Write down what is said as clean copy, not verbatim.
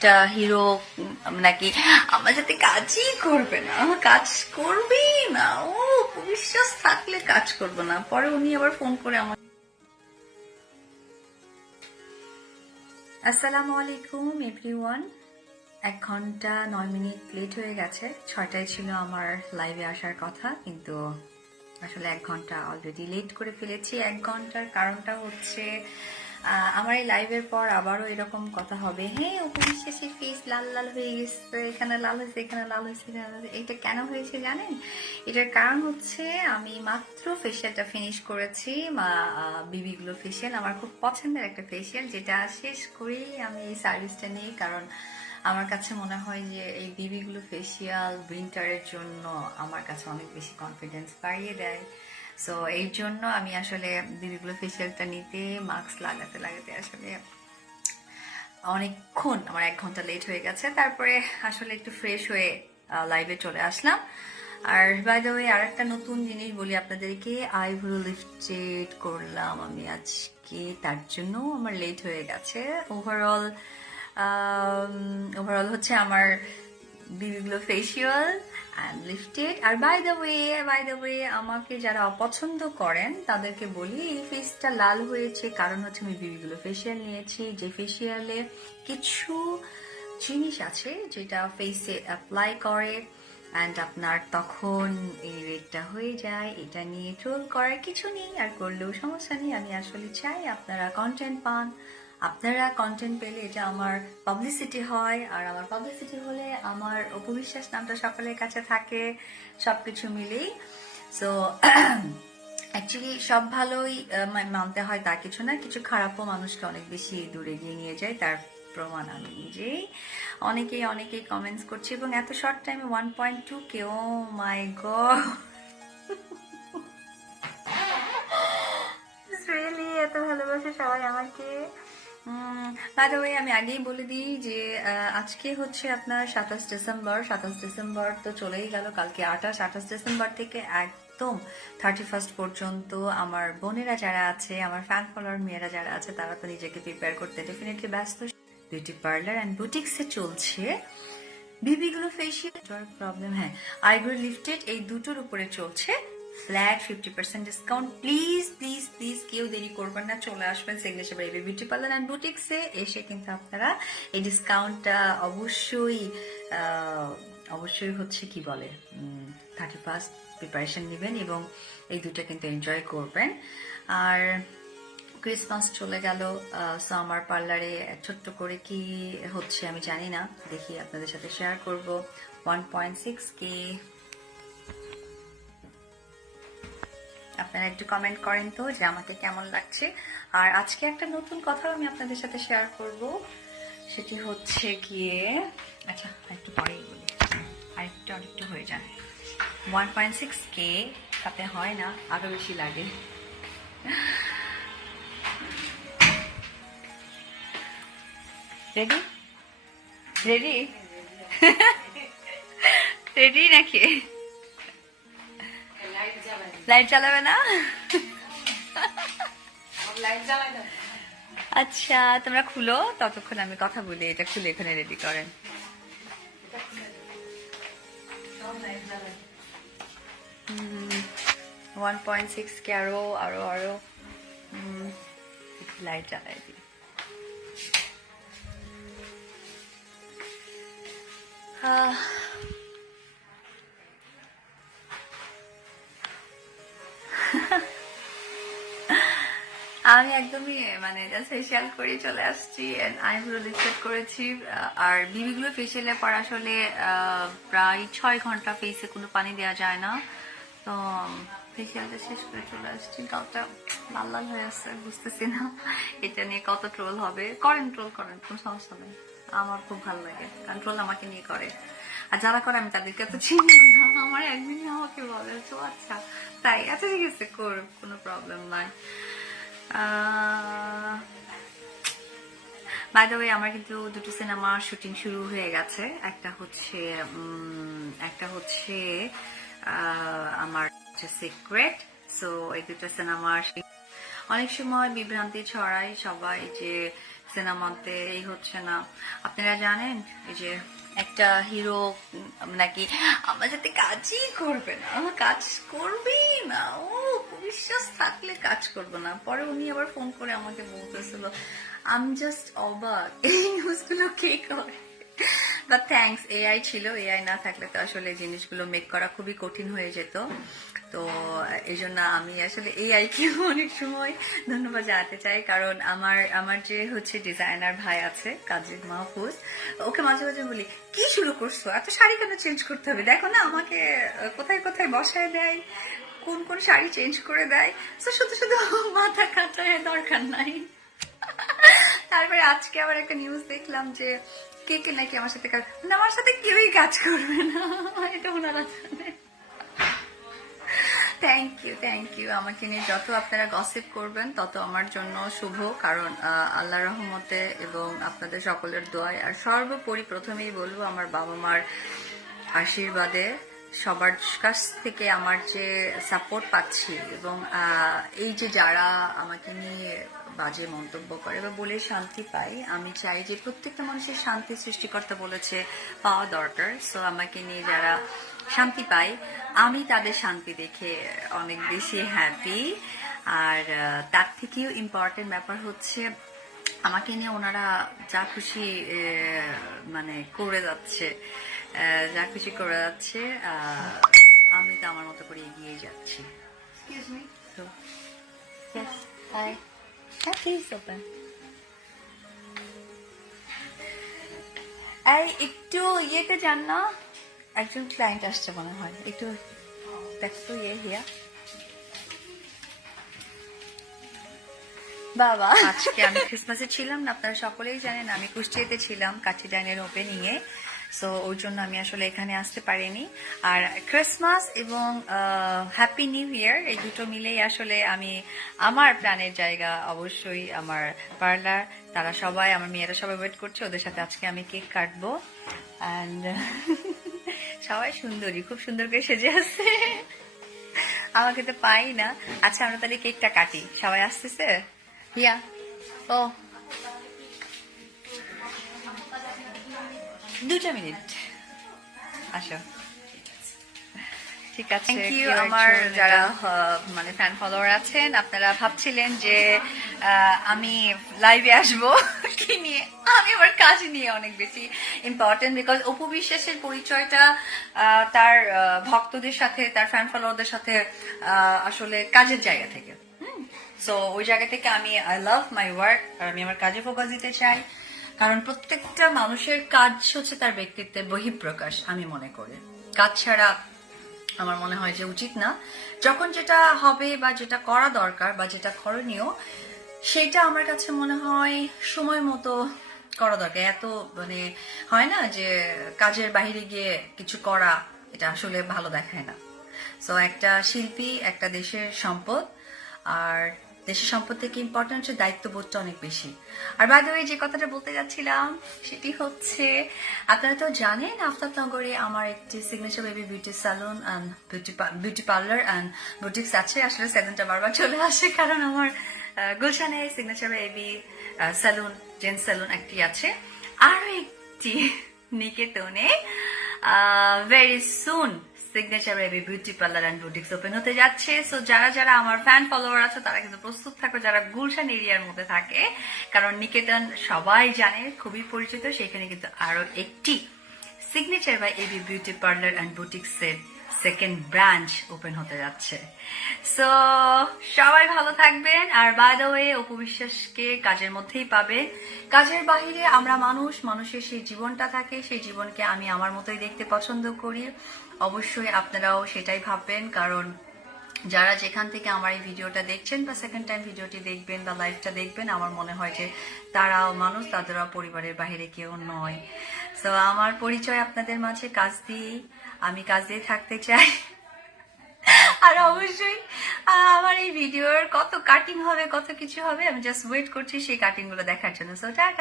একটা হিরো নাকি আমার সাথে কাজই করবে না, কাজ করবেই না, ও বিশ্বাস থাকলে কাজ করবে না। পরে উনি আবার ফোন করে আমার আসসালামু আলাইকুম এভরিওয়ান। 1 ঘন্টা 9 মিনিট লেট হয়ে গেছে। 6টায় ছিল আমার লাইভে আসার কথা, কিন্তু আসলে 1 ঘন্টা অলরেডি লেট করে ফেলেছি। 1 ঘন্টার কারণটা হচ্ছে আমার এই লাইভের পর আবারও এরকম কথা হবে, হ্যাঁ উপবিশ্বাসের ফেস লাল লাল হয়ে গেছে, এখানে লাল হয়েছে, এখানে লাল হয়েছে, এখানে লাল হয়েছে। এটা কেন হয়েছে জানেন? এটার কারণ হচ্ছে আমি মাত্র ফেশিয়ালটা ফিনিশ করেছি, বিবি গ্লো ফেশিয়াল। আমার খুব পছন্দের একটা ফেশিয়াল, যেটা শেষ করেই আমি এই সার্ভিসটা নিই, কারণ আমার কাছে মনে হয় যে এই বিবি গ্লো ফেশিয়াল উইন্টারের জন্য আমার কাছে অনেক বেশি কনফিডেন্স বাড়িয়ে দেয়। সো এই জন্য আমি আসলে বিবি গ্লো ফেশিয়ালটা নিতে মাস্ক লাগাতে লাগাতে আসলে অনেকক্ষণ, আমার 1 ঘন্টা লেট হয়ে গেছে। তারপরে আসলে একটু ফ্রেশ হয়ে লাইভে চলে আসলাম। আর বাই দ্য ওয়ে আর একটা নতুন জিনিস বলি আপনাদেরকে, আইব্রো লিফটেড করলাম আমি আজকে, তার জন্য আমার লেট হয়ে গেছে। ওভারঅল হচ্ছে আমার BB glow facial and lifted. আর বাই দ্য ওয়ে আমাকে যারা অপছন্দ করেন তাদেরকে বলি, এই ফেসটা লাল হয়েছে কারণ হচ্ছে আমি বিবি গ্লো ফেশিয়াল নিয়েছি, যে ফেশিয়ালে কিছু জিনিস আছে যেটা ফেসে অ্যাপ্লাই করে অ্যান্ড আপনার তখন এই রেডটা হয়ে যায়। এটা নিয়ে ট্রোল করার কিছু নেই, আর করলেও সমস্যা নেই। আমি আসলে চাই আপনারা কন্টেন্ট পান, আপনারা কন্টেন্ট পেলে এটা আমার পাবলিসিটি হয়, আর আমার পাবলিসিটি হলে আমার অপবিশ্বাস নামটা সকলের কাছে থাকে, সবকিছু মিলেই। সো অ্যাকচুয়ালি সব ভালোই মানতে হয় তা কিছু না, কিছু খারাপও মানুষকে অনেক বেশি দূরে গিয়ে নিয়ে যায়, তার প্রমাণ আমি নিজেই। অনেকেই কমেন্টস করছে, এবং এত শর্ট টাইমে 1.2 কে, ও মাই গড, রিয়েলি এত ভালোবাসে সবাই আমাকে। বাই দ্য ওয়ে আমি আগেই বলে দিই যে আজকে হচ্ছে আপনার 27 ডিসেম্বর। 27 ডিসেম্বর তো চলেই গেল, কালকে 28 ডিসেম্বর থেকে একদম 31 পর্যন্ত আমার বোনেরা যারা আছে, আমার ফ্যান ফলোয়ার মেয়েরা যারা আছে, তারা তো নিজেকে প্রিপেয়ার করতে ডেফিনেটলি ব্যস্ত। বিউটি পার্লার অ্যান্ড বুটিক্সে চলছে বিবি গ্লো ফেশিয়াল প্রবলেম, হ্যাঁ আইব্রো লিফটেড, এই দুটোর উপরে চলছে flat 50% discount. Please please please কেউ দেরি করবেন না, চলে আসবেন signature baby beauty parlour and বুটিক্সে। এসে কিন্তু আপনারা এই ডিসকাউন্টটা অবশ্যই হচ্ছে কি বলে 31 প্রিপারেশন নেবেন, এবং এই দুটো কিন্তু এনজয় করবেন। আর ক্রিসমাস চলে গেল, সো আমার পার্লারে ছোট্ট করে কি হচ্ছে আমি জানি না, দেখি আপনাদের সাথে শেয়ার করব। 1.6K, আপনারা একটু কমেন্ট করেন তো যে আমাকে কেমন লাগছে। আর আজকে একটা নতুন কথাও আমি আপনাদের সাথে শেয়ার করব, সেটি হচ্ছে গিয়ে, আচ্ছা একটু পরেই বলি, আরেকটু হয়ে যায়। 1.6K তাতে হয় না, আরো বেশি লাগে। রেডি রেডি রেডি নাকি? লাইট জ্বালাবে না? আচ্ছা তোমরা খুলো, ততক্ষণ আমি কথা বলি। এটা খুলে এখানে রেডি করেন। 1.6K আরো আরো আরো লাইট জ্বালাই দিই। আমি একদমই মানে ফেশিয়াল করে চলে আসছি, আইব্রো লিফটেড করেছি। আর বিবি গ্লো ফেশিয়ালের পর আসলে প্রায় 6 ঘন্টা ফেসে কোনো পানি দেওয়া যায় না, তো ফেশিয়ালটা শেষ করে চলে আসছি। গালটা লাল লাল হয়ে আসছে, বুঝতেছি না এটা নিয়ে কত ট্রোল হবে। ট্রোল করেন, কোনো সমস্যা নেই, আমার খুব ভালো লাগে, কারণ ট্রোল আমাকে নিয়ে করে। আর যারা করে আমি তাদেরকে এত চিনি না, আমার একদিন আমাকে বলে তো আচ্ছা তাই, আচ্ছা ঠিক আছে কর, কোনো প্রবলেম নাই। বাই দ্য ওয়ে আমার কিন্তু দুটো সিনেমা শুটিং শুরু হয়ে গেছে। একটা হচ্ছে আমার সিক্রেট। সো এই দুটো সিনেমা অনেক সময় বিভ্রান্তি ছড়ায় সবাই যে সিনেমাতে এই হচ্ছে না। আপনারা জানেন এই যে একটা হিরো নাকি আমার সাথে কাজই করবে না, কাজ করবেই না, ও বিশ্বাস থাকলে কাজ করবে না। পরে উনি আবার ফোন করে আমাকে বলতেছিল, আমি জাস্ট অবাক এই নিউজগুলো কে করে। বাট থ্যাঙ্কস, এআই ছিল, এআই না থাকলে তো আসলে জিনিসগুলো মেক করা খুবই কঠিন হয়ে যেত। তো এই জন্য আমি আসলে এআই কে অনেক সময় ধন্যবাদ জানাতে চাই, কারণ আমার যে হচ্ছে ডিজাইনার ভাই আছে কাজী মাহফুজ, ওকে মাঝে মাঝে বলি কি শুরু করছো, এত শাড়ি কেন চেঞ্জ করতে হবে, দেখো না আমাকে কোথায় কোথায় বসায় দেয়, কোন কোন শাড়ি চেঞ্জ করে দেয়, তো শুধু শুধু মাথা কাটায় দরকার নাই। তারপরে আজকে আবার একটা নিউজ দেখলাম যে কে কে নাকি আমার সাথে কাজ, না আমার সাথে কেউই কাজ করবে না, এটা ওনারা জানে। Thank you. আমাকে নিয়ে যত আপনারা গসিপ করবেন তত আমার জন্য শুভ, কারণ আল্লাহ রহমতে এবং আপনাদের সকলের দোয়ায়, আর সর্বোপরি প্রথমেই বলবো আমার বাবা মার আশীর্বাদে, সবার কাছ থেকে আমার যে সাপোর্ট পাচ্ছি, এবং এই যে যারা আমাকে নিয়ে বাজে মন্তব্য করে বা বলে শান্তি পাই, আমি চাই যে প্রত্যেকটা মানুষের শান্তি সৃষ্টিকর্তা বলেছে পাওয়া দরকার। সো আমাকে নিয়ে যারা শান্তি পাই, আমি তাদের শান্তি দেখে অনেক বেশি হ্যাপি। আর তার থেকেও ইম্পর্টেন্ট ব্যাপার হচ্ছে আমাকে নিয়ে ওনারা যা খুশি মানে করে যাচ্ছে, যা খুশি করে যাচ্ছে, আমি তো আমার মতো করে এগিয়ে যাচ্ছি। So, yes, hi. Please open. এই একটু ইয়েতে যান না, একজন ক্লায়েন্ট আসছে মনে হয়, একটু দেখো হিয়া। বাবা আজকে আমি ক্রিসমাসে ছিলাম না, আপনারা সকলেই জানেন আমি কুষ্টিয়াতে ছিলাম কাঠি ডাইনের ওপেনিং এ, সো ওর জন্য আমি আসলে এখানে আসতে পারিনি। আর ক্রিসমাস এবং হ্যাপি নিউ ইয়ার এই দুটো মিলেই আসলে আমি আমার প্ল্যানের জায়গা অবশ্যই আমার পার্লার, তারা সবাই আমার মেয়েরা সবাই ওয়েট করছে, ওদের সাথে আজকে আমি কেক কাটবো। অ্যান্ড সবাই সুন্দরী, খুব সুন্দর করে সেজে আছে, আমাকে তো পাই না। আচ্ছা আমরা তাহলে কেকটা কাটি, সবাই আসতেছে। হিয়া ও 2 মিনিট আসো, ঠিক আছে। Thank you. আমার যারা মানে ফ্যান ফলোয়ার আছেন, আপনারা ভাবছিলেন যে আমি লাইভে আসবো কি নিয়ে, আমি আমার কাজ নিয়ে অনেক বেশি ইম্পর্টেন্ট, বিকজ অপু বিশ্বাসের পরিচয়টা তার ভক্তদের সাথে, তার ফ্যান ফলোয়ারদের সাথে আসলে কাজের জায়গা থেকে। সো ওই জায়গা থেকে আমি আই লাভ মাই ওয়ার্ক, আর আমি আমার কাজে ফোকাস দিতে চাই, কারণ প্রত্যেকটা মানুষের কাজ হচ্ছে তার ব্যক্তিত্বের বহিঃপ্রকাশ। আমি মনে করি কাজ ছাড়া আমার মনে হয় যে উচিত না। যখন যেটা হবে বা যেটা করা দরকার বা যেটা করণীয়, সেটা আমার কাছে মনে হয় সময় মতো করা দরকার। এত মানে হয় না যে কাজের বাইরে গিয়ে কিছু করা, এটা আসলে ভালো দেখায় না। সো একটা শিল্পী একটা দেশের সম্পদ, আর দেশের সম্পদ থেকে ইম্পর্টেন্ট হচ্ছে দায়িত্ববোধটা অনেক বেশি। আর বাই দ্য ওয়ে যে কথাটা বলতে যাচ্ছিলাম সেটি হচ্ছে, আপনারা তো জানেন আফতাবনগরে আমার একটি signature baby beauty salon and beauty parlour and boutiques আছে। আসলে সেলুনটা বারবার চলে আসে, কারণ আমার গুলশানে signature baby salon, gents salon একটি আছে, আরো একটি নিকেতনে very soon signature baby beauty parlour and boutiques open হতে যাচ্ছে। সো যারা যারা আমার ফ্যান ফলোয়ার আছে তারা কিন্তু প্রস্তুত থাকো, যারা গুলশান এরিয়ার মধ্যে থাকে, কারণ নিকেতন সবাই জানে খুবই পরিচিত, সেখানে কিন্তু আরো একটি signature by AB beauty parlour and boutiques এর সেকেন্ড ব্রাঞ্চ ওপেন হতে যাচ্ছে। সো সবাই ভালো থাকবেন। আর বাই দ্য ওয়ে অপু বিশ্বাসকে কাজের মধ্যেই পাবেন, কাজের বাহিরে আমরা মানুষ, মানুষের সেই জীবনটা থাকে, সেই জীবনকে আমি আমার মতোই দেখতে পছন্দ করি। অবশ্যই আপনারাও সেটাই ভাববেন, কারণ যারা যেখান থেকে আমার এই ভিডিওটা দেখছেন বা সেকেন্ড টাইম ভিডিওটি দেখবেন বা লাইভটা দেখবেন, আমার মনে হয় যে তারাও মানুষ, তাদেরও পরিবারের বাহিরে কেউ নয়। সো আমার পরিচয় আপনাদের মাঝে কাজ দিয়ে, আমি কাজ দিয়ে থাকতে চাই। আর অবশ্যই আমার এই ভিডিওর কত কাটিং হবে, কত কিছু হবে, আমি জাস্ট ওয়েট করছি সেই কাটিং গুলো দেখার জন্য। সো